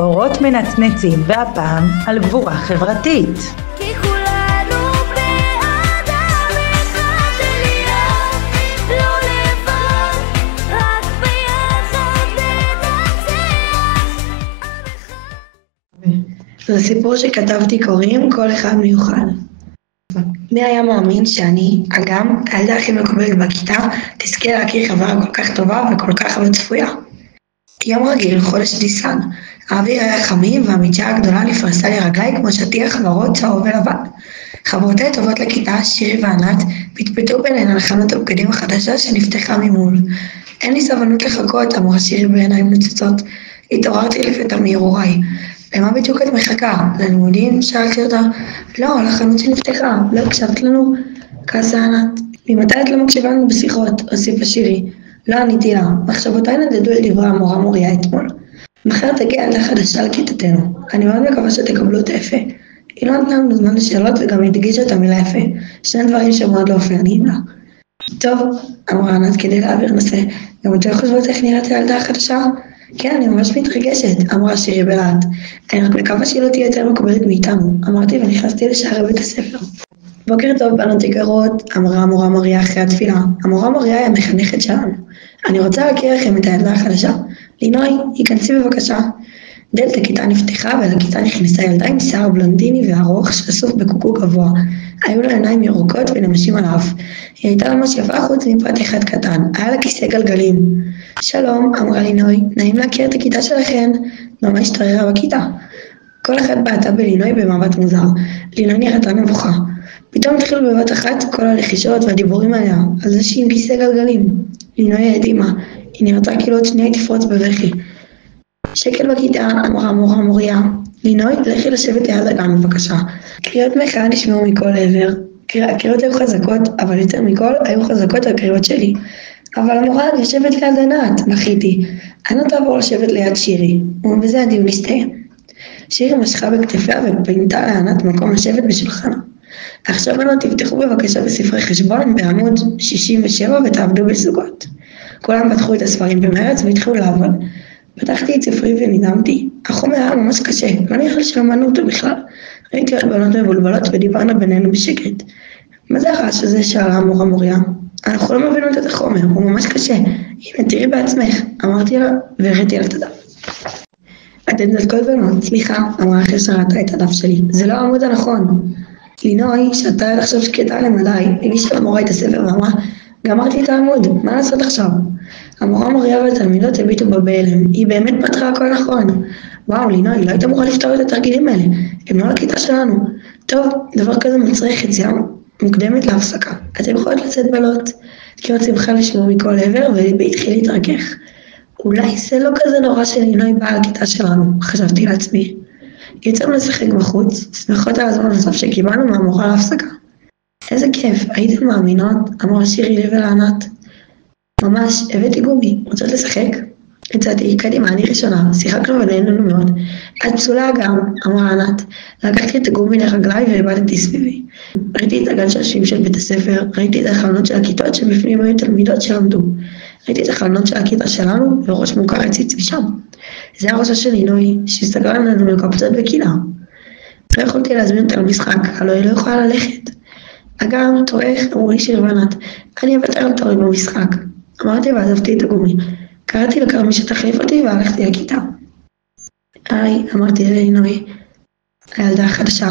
אורות מנצנצים, והפעם על גבורה חברתית. כי כולנו בני אדם אחד עלייה, לא לבד, רק ביחד ננצח. לסיפור שכתבתי קוראים כל אחד מיוחד. מי היה מאמין שאני, אגם, הילדה הכי מקובלת בכיתה, תזכה להכיר חברה כל כך טובה וכל כך לא צפויה. יום רגיל, חודש ניסן. האוויר היה חמים והמדשאה הגדולה נפרסה לי רגליי כמו שטיח ורוד צהוב ולבן. חברותיי טובות לכיתה, שירי וענת, פטפטו ביניהן על חנות הבגדים החדשה שנפתחה ממול. אין לי סבלנות לחכות, אמרה שירי בעיניים נוצצות. התעוררתי לפתע מהרהוריי. למה בדיוק את מחכה? ללימודים? שאלתי אותה. לא, לחנות שנפתחה. לא הקשבת לנו? כעסה ענת. ממתי את לא מקשיבה לנו בשיחות? הוסיפה שירי. לא עניתי לה. מחשבותיי נדדו אל דברי המורה מוריה אתמול. מחר תגיע ילדה חדשה לכיתתנו. אני מאוד מקווה שתקבלו את היפה. היא לא נתנה לנו זמן לשאלות וגם הדגישה את המילה יפה. שני דברים שמאוד לא אופייניים לה. טוב, אמרה ענת כדי להעביר נושא. גם אתם חושבות איך נראית הילדה החדשה? כן, אני ממש מתרגשת, אמרה שירי בלהט. אני רק מקווה שהיא לא תהיה יותר מקובלת מאיתנו, אמרתי ונכנסתי לשערי בית הספר. בוקר טוב, בנות יקרות, אמרה המורה מוריה אחרי התפילה. המורה מוריה היא המחנכת שלנו. אני רוצה להכיר לכם את הילדה החדשה. לינוי, היכנסי בבקשה. דלת הכיתה נפתחה ולכיתה נכנסה ילדה עם שיער בלונדיני וארוך שאסוף בקוקו גבוה. היו לה עיניים ירוקות ונמשים על האף. היא הייתה ממש יפה חוץ מפרט אחד קטן, היה לה כיסא גלגלים. שלום, אמרה לינוי, נעים להכיר את הכיתה שלכן. ממש השתררה בכיתה. כל אחד בעטה בלינוי במבט מוזר. לינוי נראתה נבוכה. פתאום התחילו בבת אחת כל הלחישות והדיבורים עליה, על זה שהיא עם כיסא גלגלים. לינוי העדימה, היא נראתה כאילו עוד שנייה תפרוץ בבכי. שקט בכיתה, אמרה המורה מוריה. לינוי, לכי לשבת ליד אגם בבקשה. קריאות מחאה נשמעו מכל עבר. הקריאות היו חזקות, אבל יותר מכל היו חזקות הקריאות שלי. אבל המורה יושבת ליד ענת, מחיתי. ענת תעבור לשבת ליד שירי, ובזה הדיון הסתיים. שירי משכה בכתפיה ופינתה לענת מקום לשבת בשולחנה. עכשיו בנות תפתחו בבקשה בספרי חשבון בעמוד 67 ותעבדו בסוגות. כולם פתחו את הספרים במרץ והתחילו לעבוד. פתחתי את ספרי ונדהמתי. החומר היה ממש קשה, לא נראה לי שלמדנו אותו בכלל. ראיתי עוד בנות מבולבלות ודיברנו בינינו בשקט. מה זה הרעש הזה? שאלה המורה מוריה. אנחנו לא מבינות את החומר, הוא ממש קשה. הנה, תראי בעצמך, אמרתי לה והראיתי לה את הדף. אתן צודקות בנות, סליחה, אמרה אחרי שראתה את הדף שלי. זה לא העמוד הנכון. לינוי, שאתה עד עכשיו שקטה למדי, הגישה למורה את הספר ואמרה, גמרתי את העמוד, מה לעשות עכשיו? המורה מוריה והתלמידות הביטו בה בהלם, היא באמת פתחה הכל נכון. וואו, לינוי, לא היית אמורה לפתור את התרגילים האלה, הם לא לכיתה שלנו. טוב, דבר כזה מצריך יציאה מוקדמת להפסקה. אתם יכולות לצאת בנות. קריאות שמחה לשמוע מכל עבר וליבי התחיל להתרכך. אולי זה לא כזה נורא שלינוי באה לכיתה שלנו, חשבתי לעצמי. יצאנו לשחק בחוץ, שמחות על הזמן נוסף שקיבלנו מהמורה להפסקה. איזה כיף, הייתם מאמינות? אמרה שירי לי ולענת. ממש, הבאתי גומי, רוצות לשחק? הצעתי, קדימה, אני ראשונה, שיחקנו ונהנינו מאוד. את פסולה גם, אמרה ענת. לקחתי את הגומי לרגליי והבטתי סביבי. ראיתי את הגן של של בית הספר, ראיתי את החלונות של הכיתות שבפנים היו תלמידות שלמדו. ראיתי את החלונות של הכיתה שלנו וראש מוכר הציץ משם. זה הראשה של לינוי, שהסתגרה לנו לקפצות בקילה. לא יכולתי להזמין אותה למשחק, הלוא היא לא יכולה ללכת. אגם, תורך, אמרו לי שיר וענת, אני אוותר על תורי במשחק. אמרתי ועזבתי את הגומי. קראתי לכרמי שתחליף אותי והלכתי לכיתה. היי, אמרתי ללינוי, הילדה החדשה.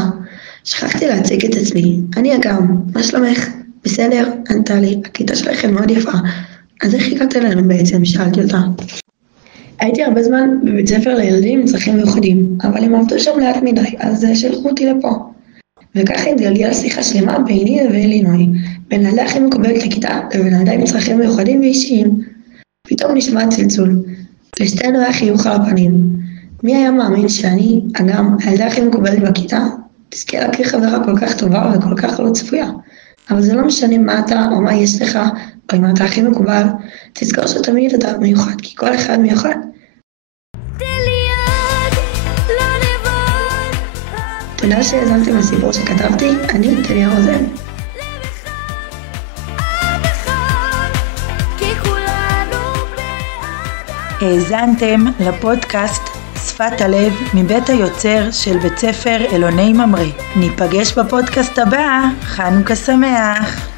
שכחתי להציג את עצמי. אני אגם, מה שלומך? בסדר, ענתה לי, הכיתה שלכם מאוד יפה. אז איך הגעת אלינו בעצם? שאלתי אותה. הייתי הרבה זמן בבית ספר לילדים עם צרכים מיוחדים, אבל הם עבדו שם לאט מדי, אז שלחו אותי לפה. וככה התגלגלה שיחה שלמה ביני לבין לינוי, בין הילדה הכי מקובלת לכיתה לבין הילדה עם צרכים מיוחדים ואישיים. פתאום נשמע צלצול. לשתינו היה חיוך על הפנים. מי היה מאמין שאני, אגם, הילדה הכי מקובלת בכיתה, תזכה להכיר חברה כל כך טובה וכל כך לא צפויה. אבל זה לא משנה מה אתה או מה יש לך, או אם אתה הכי מקובל, תזכור שתמיד אתה מיוחד, כי כל אחד מיוחד. תודה שהאזנתם לסיפור שכתבתי, אני טליה רוזן. האזנתם לפודקאסט שפת הלב מבית היוצר של בית ספר אלוני ממרא. ניפגש בפודקאסט הבא, חנוכה שמח.